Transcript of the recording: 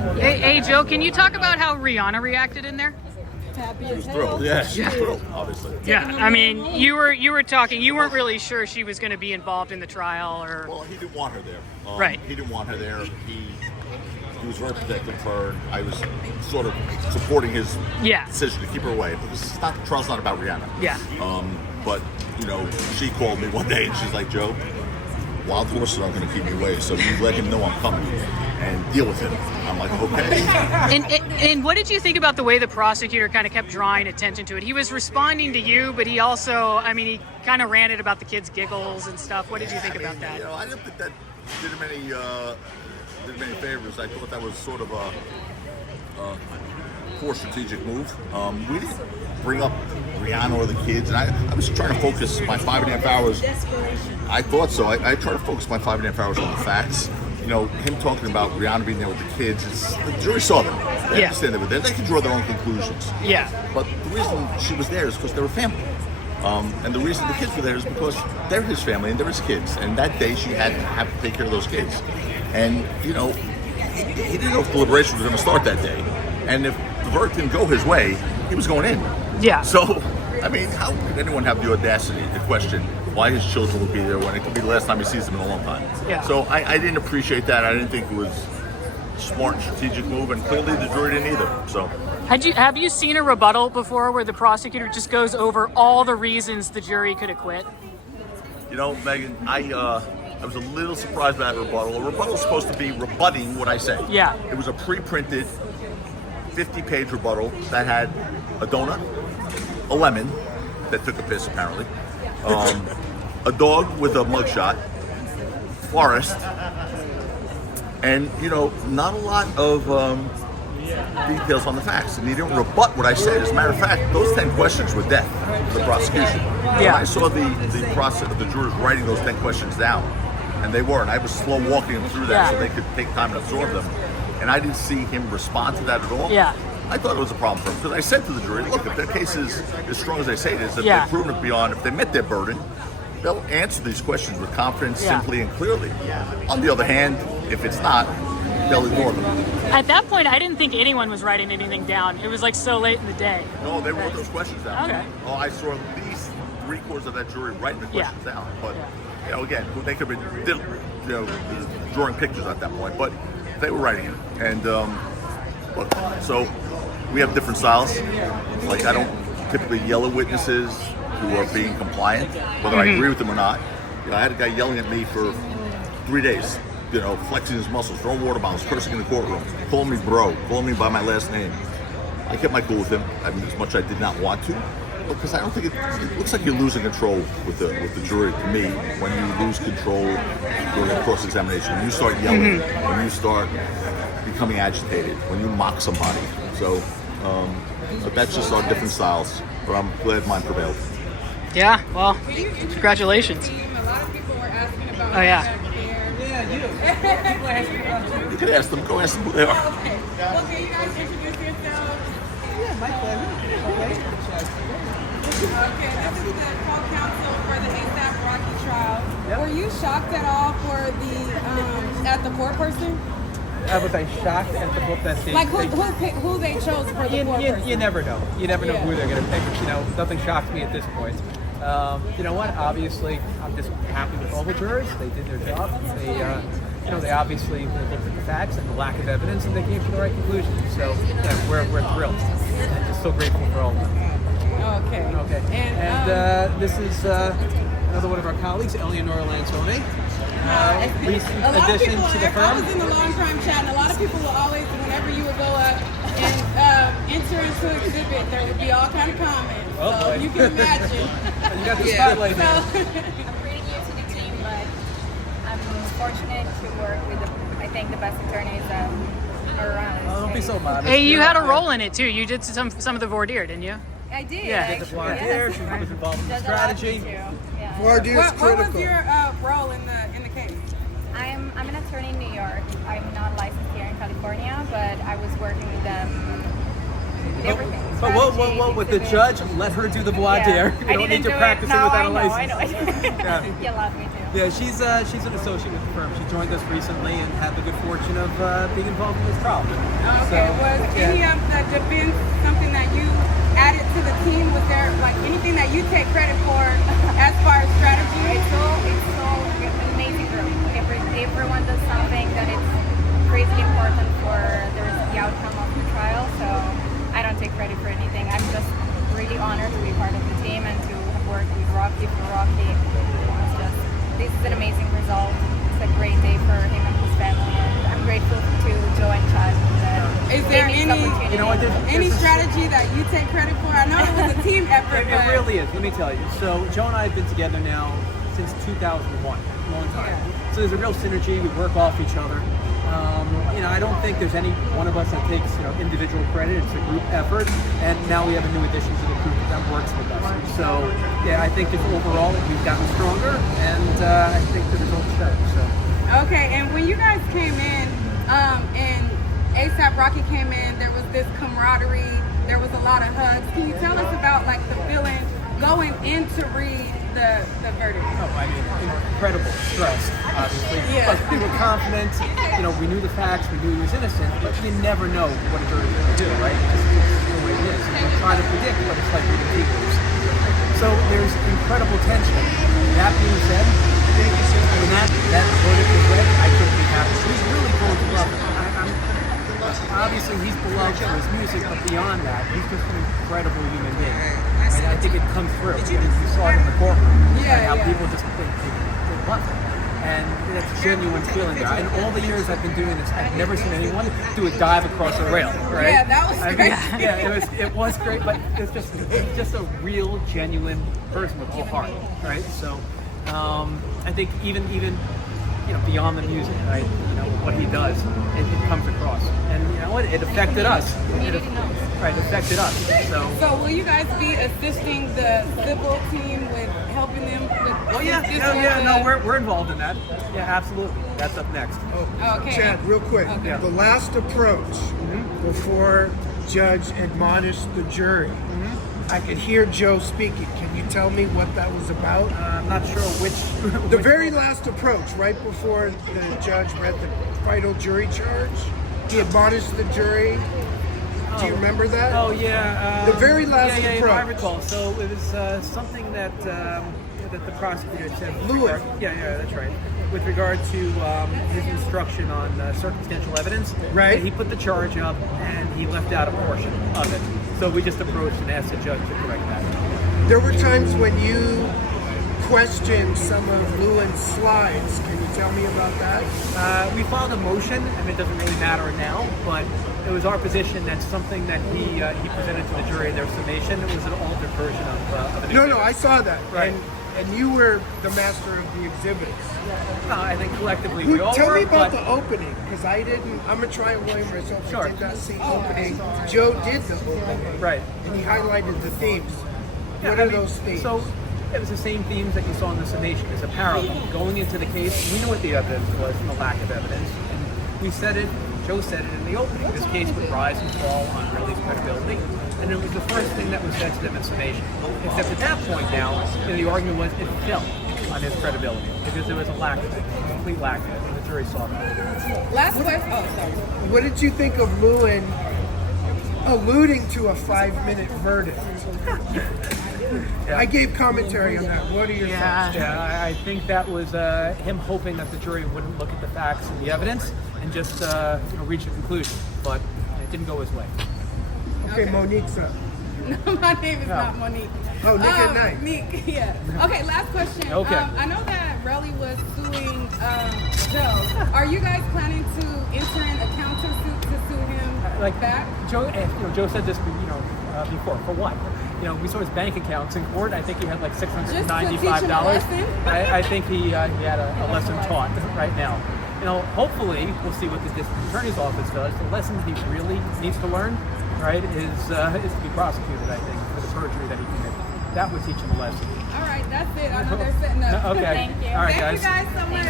Hey, Joe, can you talk about how Rihanna reacted in there? She was thrilled. Yeah, she was thrilled, obviously. Yeah, I mean, you were talking. You weren't really sure she was going to be involved in the trial, or Well, he didn't want her there. Right. He didn't want her there. He was very protective of her. I was sort of supporting his decision to keep her away. But this is not, the trial's not about Rihanna. Yeah. But she called me one day and she's like, Joe, wild horses aren't going to keep me away, so you let him know I'm coming and deal with him. I'm like, okay. And what did you think about the way the prosecutor kind of kept drawing attention to it? He was responding to you, but he also, I mean, he kind of ranted about the kids' giggles and stuff. What did you think about that? I didn't think that did him any favors. I thought that was sort of a poor strategic move. We didn't bring up Rihanna or the kids, and I was trying to focus my 5.5 hours. I thought so. I tried to focus my 5.5 hours on the facts. Him talking about Rihanna being there with the kids, the jury saw them. They understand they were there. They can draw their own conclusions. Yeah. But the reason she was there is because they were family. And the reason the kids were there is because they're his family and they're his kids. And that day she had to have to take care of those kids. And, he didn't know if deliberation was going to start that day. And if the verdict didn't go his way, he was going in. Yeah. So, I mean, how could anyone have the audacity to question why his children would be there when it could be the last time he sees them in a long time? Yeah. So I didn't appreciate that. I didn't think it was a smart and strategic move, and clearly the jury didn't either. So. Have you seen a rebuttal before where the prosecutor just goes over all the reasons the jury could acquit? Meghan, I was a little surprised by that rebuttal. A rebuttal is supposed to be rebutting what I say. Yeah. It was a pre-printed 50-page rebuttal that had a donut, a lemon that took a piss apparently, a dog with a mugshot, forest, and not a lot of details on the facts. And he didn't rebut what I said. As a matter of fact, those 10 questions were death for the prosecution. Yeah. When I saw the process of the jurors writing those 10 questions down, and they were, and I was slow walking them through that so they could take time to absorb them. And I didn't see him respond to that at all. Yeah. I thought it was a problem for him because I said to the jury, look, if their case is as strong as they say it is, if they've proven it beyond, if they met their burden, they'll answer these questions with confidence, simply and clearly. On the other hand, if it's not, they'll ignore them. At that point, I didn't think anyone was writing anything down. It was like so late in the day. No, they wrote those questions down. Okay. Oh, I saw at least 3/4 of that jury writing the questions down. But, again, they could have been drawing pictures at that point, but they were writing it. And, look, so we have different styles. Like, I don't typically yell at witnesses who are being compliant, whether I agree with them or not. I had a guy yelling at me for 3 days, flexing his muscles, throwing water bottles, cursing in the courtroom, calling me bro, calling me by my last name. I kept my cool with him, as much as I did not want to, because I don't think it looks like you're losing control with the jury to me when you lose control during a cross-examination. When you start yelling, when you start becoming agitated, when you mock somebody. So, but that's just our different styles, but I'm glad mine prevailed. Yeah, well, congratulations. A lot of people were asking about You can ask them. Go ask them who they are. Okay. Well, can you guys introduce yourselves? Yeah, my pleasure. Okay. Okay, this is the co-counsel for the ASAP Rocky trial. Yep. Were you shocked at all for the at the foreperson? Was I shocked at the book that they Like who they chose for the foreperson? you never know. You never know who they're going to pick. Nothing shocks me at this point. You know what? Obviously, I'm just happy with all the jurors. They did their job. They obviously looked at the facts and the lack of evidence, and they came to the right conclusion. So, we're thrilled and just so grateful for all of them. Okay. Okay. And this is another one of our colleagues, Eleonora Lansone. Recent addition to the firm. I was in the long time chat, and a lot of people will always, whenever you would go up and enter into exhibit, there would be all kind of comments. Oh, so boy. you can imagine. You got the spotlight there. I'm pretty new to the team, but I'm fortunate to work with, I think, the best attorneys around. Oh, don't be so modest. Hey, you had a role in it too. You did some of the voir dire, didn't you? I did. Yeah. Did the voir dire. She was involved in the strategy. What was your role in the case? I'm an attorney in New York. I'm not licensed here in California, but I was working with them with everything. But what with the judge, let her do the voir dire. You don't need to practice it without a license. I know. You allowed me to. Yeah, she's an associate with the firm. She joined us recently and had the good fortune of being involved in this trial. Okay, was any of the defense something that you added to the team? Was there like anything that you take credit for as far as strategy? It's so an amazing group. Everyone does something that it's crazy important for the outcome of the trial. So I don't take credit for anything. I'm just really honored to be part of the team and to have worked with Rocky for Rocky. This is an amazing result. It's a great day for him and his family, and I'm grateful to Joe and Chad. Is there any there's strategy that you take credit for? I know it was a team effort. It really is. Let me tell you. So Joe and I have been together now since 2001, a long time. Yeah. So there's a real synergy. We work off each other. I don't think there's any one of us that takes individual credit. It's a group effort, and now we have a new addition to the group that works with us. So yeah, I think just overall we've gotten stronger, and I think the results show. So okay, and when you guys came in, and ASAP Rocky came in, there was this camaraderie. There was a lot of hugs. Can you tell us about like the feeling going in to read the verdict? Oh, I mean, incredible stress, obviously. Yeah. But we were confident, we knew the facts, we knew he was innocent, but you never know what a jury's going to do, right? It's the way it is. You don't try to predict what it's like reading tea leaves. So there's incredible tension. That being said, when that verdict was read, I couldn't be happy. He's really close to love. Obviously, he's beloved for his music, but beyond that, he's just an incredible human being. And I think it comes through. You saw it in the courtroom. How people just they love him. And it's a genuine feeling there. In all the years I've been doing this, I've never seen anyone do a dive across a rail, right? Yeah, that was great. It was great, but it's just a real, genuine person with all heart, right? So I think even beyond the music, right? What he does, it comes across. And you know what? It affected us. It affected us. So will you guys be assisting the civil team with helping them with No, we're involved in that. Yeah, absolutely. That's up next. Okay. Chad, real quick. Okay. The last approach before judge admonished the jury. I could hear Joe speaking. Can you tell me what that was about? I'm not sure which. The very last approach, right before the judge read the final jury charge, he admonished the jury. Do you remember that? Oh yeah. The very last approach. I recall. So it was something that the prosecutor said. Lewis. Yeah, that's right. With regard to his instruction on circumstantial evidence, Right. He put the charge up and he left out a portion of it. So we just approached and asked the judge to correct that. There were times when you questioned some of Lewin's slides. Can you tell me about that? We filed a motion, and it doesn't really matter now, but it was our position that something that he presented to the jury in their summation, it was an altered version of an No, I saw that. Right. And you were the master of the exhibits. I think collectively we all Tell were, me about but the opening, because I'm a trial lawyer myself. Sure. I did not see opening. Joe did the opening. right. And he highlighted the themes. Yeah, What are those themes? So it was the same themes that you saw in the summation. It's a parallel. Going into the case, we knew what the evidence was and the lack of evidence. And we said it, Joe said it in the opening. This case would rise and fall on Relli's credibility. And it was the first thing that was said to them in summation. Except at that point now, the argument was it fell on his credibility because there was a lack of it, a complete lack of it, and the jury saw that. Last question. Oh, sorry. What did you think of Lewin alluding to a 5-minute verdict? Yeah. I gave commentary on that. What are your thoughts? Yeah, I think that was him hoping that the jury wouldn't look at the facts and the evidence and just reach a conclusion, but it didn't go his way. Okay, Monique's up. No, my name is not Monique. Oh, Nick at night. Nick, yeah. Okay, last question. Okay. I know that Relli was suing Joe. Are you guys planning to enter in a countersuit to sue him back? Joe said this, before. For what? We saw his bank accounts in court. I think he had like $695. I think he had a lesson taught right now. Hopefully we'll see what the district attorney's office does. The lesson he really needs to learn, right, is to be prosecuted, I think, for the perjury that he committed. That would teach him a lesson. All right, that's it. I know they're setting up. Okay. Thank you. All right, Thank you guys so much.